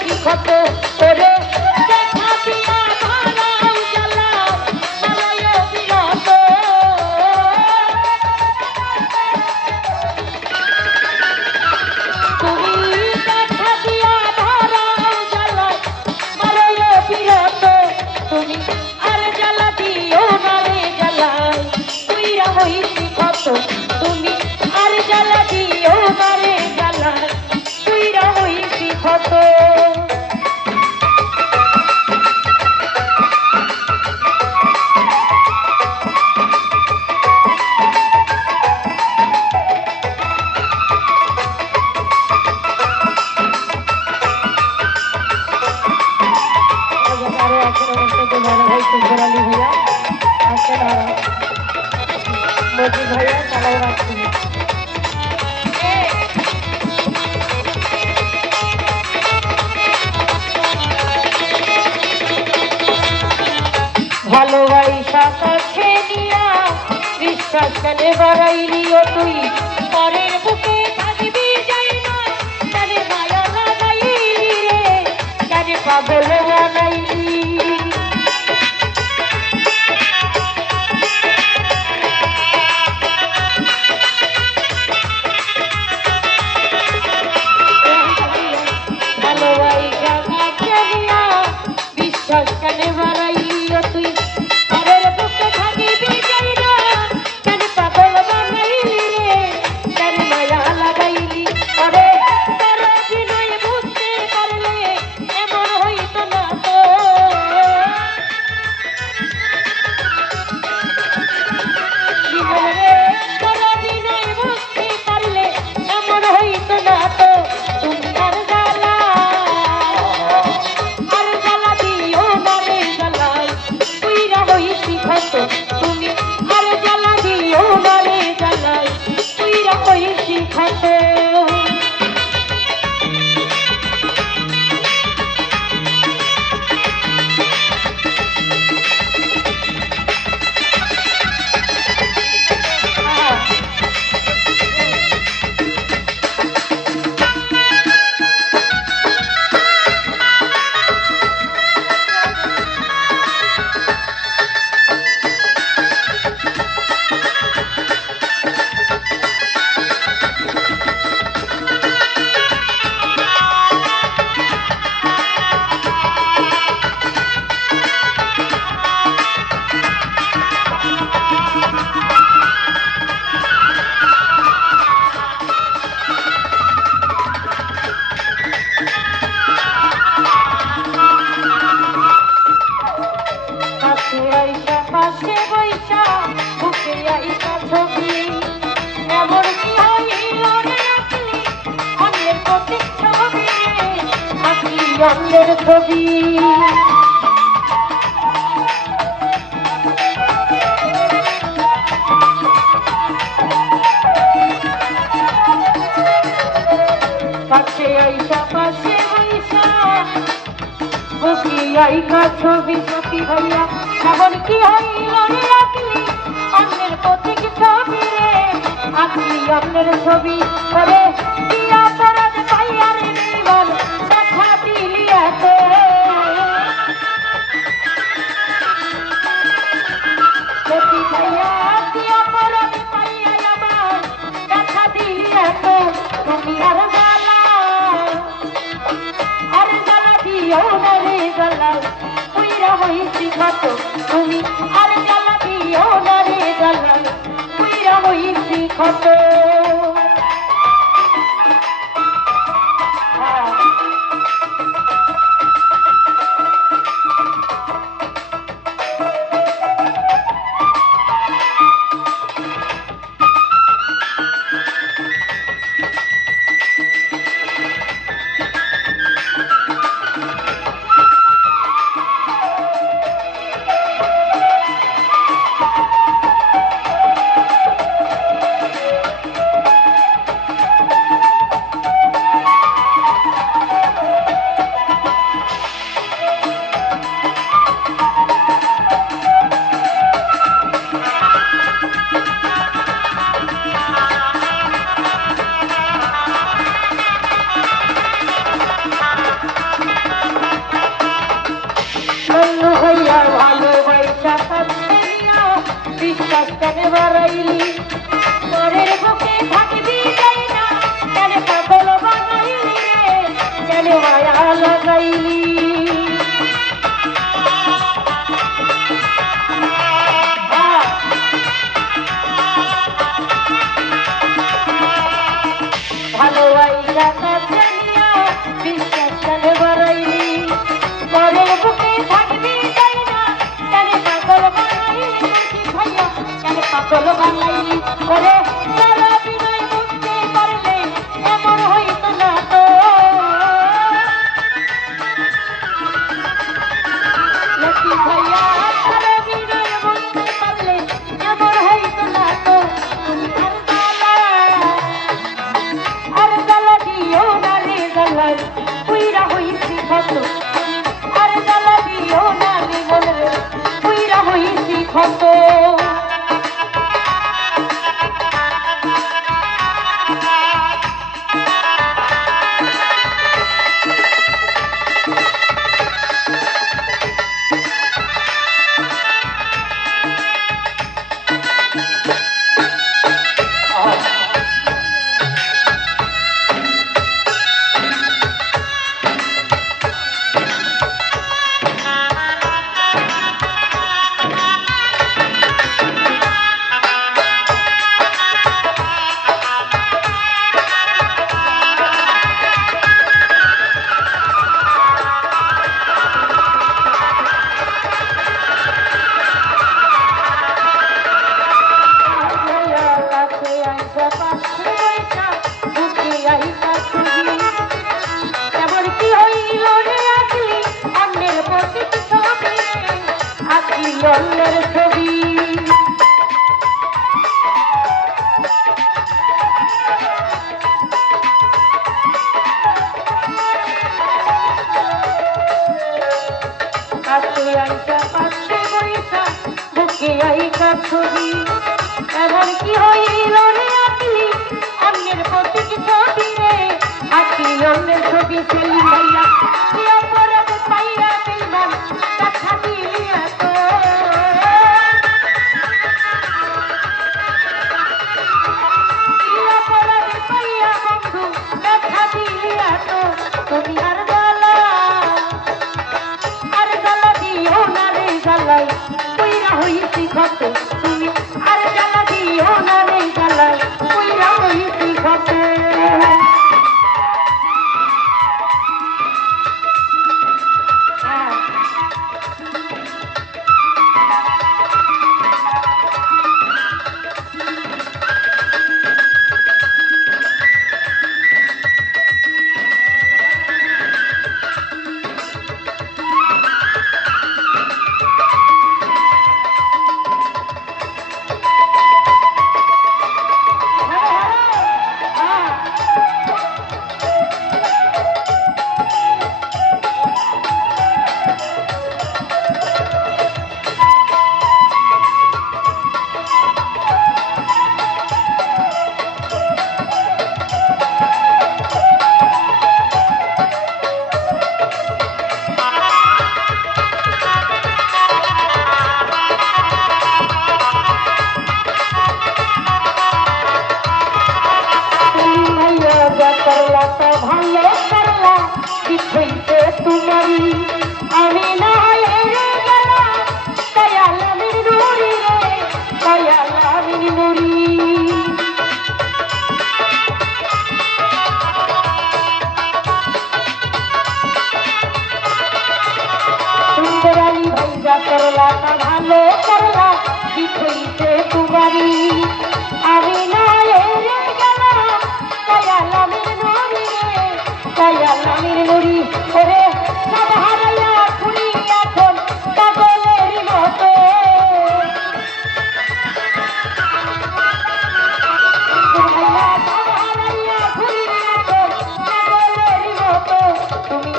হইছি কত করে দেখা দিয়া ভাড়াও জ্বালা মালয় বিরত তুমি দেখা দিয়া ভাড়াও জ্বালা মালয় বিরত তুমি আর জ্বালা দিও না রে জ্বালাই তুইরা হইছি কত তুমি আর জ্বালা দিও না রে জ্বালাই তুইরা হইছি কত मोदी भैया चला रखते हैं ভালোবাসা কাছে নিয়া বিশ্বাস কেনে বাড়াইলিও তুই পরের বুকে থাকবি যাই না কেনে মায়া লাগাইলি রে কেনে পাগল বানাইলি অন্যের ছবি পাশে আইসা পাশে আইসা বুকি আইকা ছবি সখী ভাইয়া এমন কি হইল রে আঁকলি অন্যের প্রতীক ছবি রে আঁকলি অন্যের ছবি করে কি অপরাধ পাইয়া রে জীবন দেখা দিলি এত সখী ভাইয়া কি অপরাধ পাইয়া আমার দেখা দিলি এত তুমি আর দিও না রে জ্বালাই পুইরা হইছি কত তুমি আর জ্বালা দিও না রে জ্বালাই পুইরা হইছি কত কেন বাড়াইলি পরের বুকে থাকবি যাই না কেন পাগল বানাইলি রে কেন মায়া লাগাইলি ভালো আইলা কাছে নিয়া বিশ্বাস কেন বাড়াইলি পরের বুকে থাকবি যাই না কেন পাগল বানাইলি ভাইয়া কেন পাগল বানাইলি ওরে সারা বিনয় বুঝতে পারলে এমন হইতো না তো লক্ষ্মী ভাইয়া সারা বিনয় বুঝতে পারলে এমন হইতো না তো তুমি আর জ্বালা দিও না রে জ্বালাই পুইরা হইছি ক্ষত আর জ্বালা দিও না রে মনে পুইরা হইছি ক্ষত অন্যের ছবি কাছে আইসা পাশে বইসা বুকে আইসা ছবি এমন কি হইল রে আঁকলি অন্যের প্রতীক ছবি রে আঁকলি অন্যের ছবি সেলিম ভাইয়া কি অপরাধ পাইয়া বেইমান কথা দিয়া তো তুমি আর জ্বালা দিও না রে জ্বালাই পুইরা হইছি ক্ষত তুমি আর জ্বালা দিও না রে জ্বালাই পুইরা হইছি ক্ষত করলা তো ভালো করলা কিছুইতে তোমারি আমি না হেরে গেলাম দয়ালামির নুরি রে দয়ালামির নুরি সুন্দরালি ভাইজা করলা তো ভালো করলা কিছুইতে তোমারি আমি না হেরে গেলাম দয়ালামির নুরি রে দয়ালামির নুরি ওরে সব হারাইয়া খুনি এখন পাগলের মতো তুমি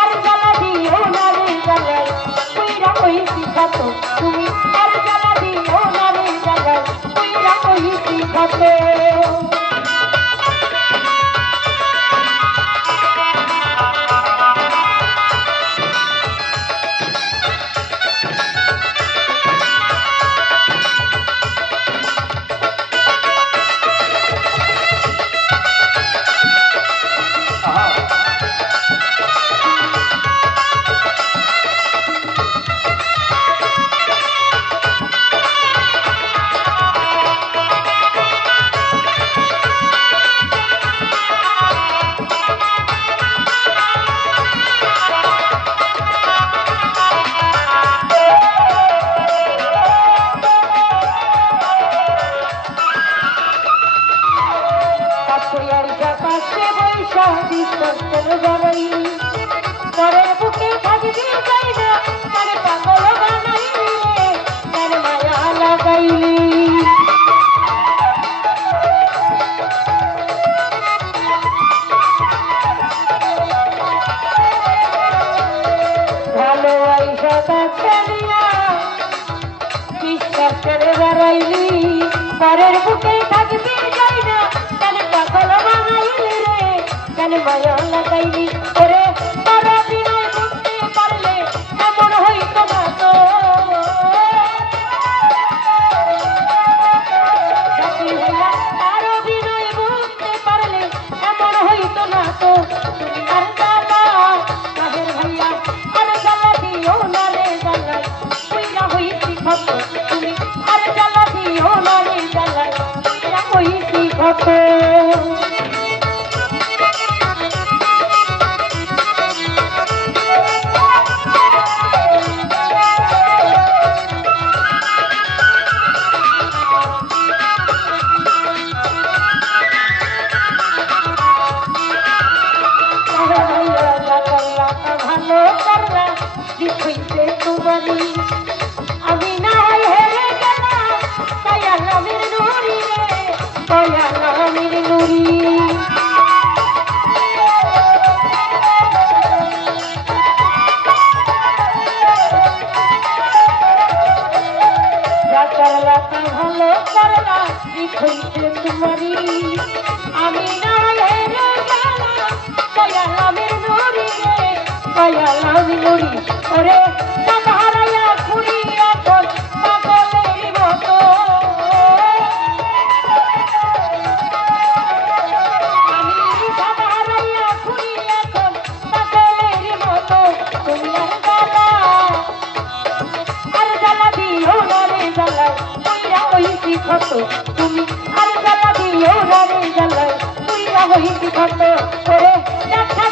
আর জ্বালা দিও না রে জ্বালাই পুইরা হইছি ক্ষত তুমি আর জ্বালা দিও না রে জ্বালাই পুইরা হইছি ক্ষত বিশ্বাসের বাড়াইলি পরের বুকে থাকবি যাই না তার পাগল বানাইলি রে তার মায়া লাগাইলি ভালোবাসা কাছানিয়া বিশ্বাসের বাড়াইলি পরের বুকে থাকবি যাই না তার পাগল বানাইলি রে তার মায়া লাগাইলি ওরে তার বিনয় বুঝতে পারলে এমন হইতো না তো তার বিনয় বুঝতে পারলে এমন হইতো না তো তুমি আর জ্বালা রাহের ভাইয়া আর জ্বালা দিও না রে জ্বালাই কইরা হইছি কত তুমি আর জ্বালা দিও না রে জ্বালাই কইরা হইছি কত ভালো করলা দিতে তোমারি আমি না হেরে গেলাম তাই আল্লামের নুরি রে তাই আল্লামের নুরি যা করলা তা ভালো করলা দিতে তোমারি আমি না হেরে গেলাম তাই আল্লামের নুরি রে আমি নুরি ওরে সাদা হারাইয়া ঘুরি এখন পাগলের মতো আমি সাদা হারাইয়া ঘুরি এখন পাগলের মতো তুমি আর জ্বালা দিও না রে জ্বালাই তুইরা হইছি কত তুমি আর জ্বালা দিও না রে জ্বালাই তুইরা হইছি কত ওরে দেখা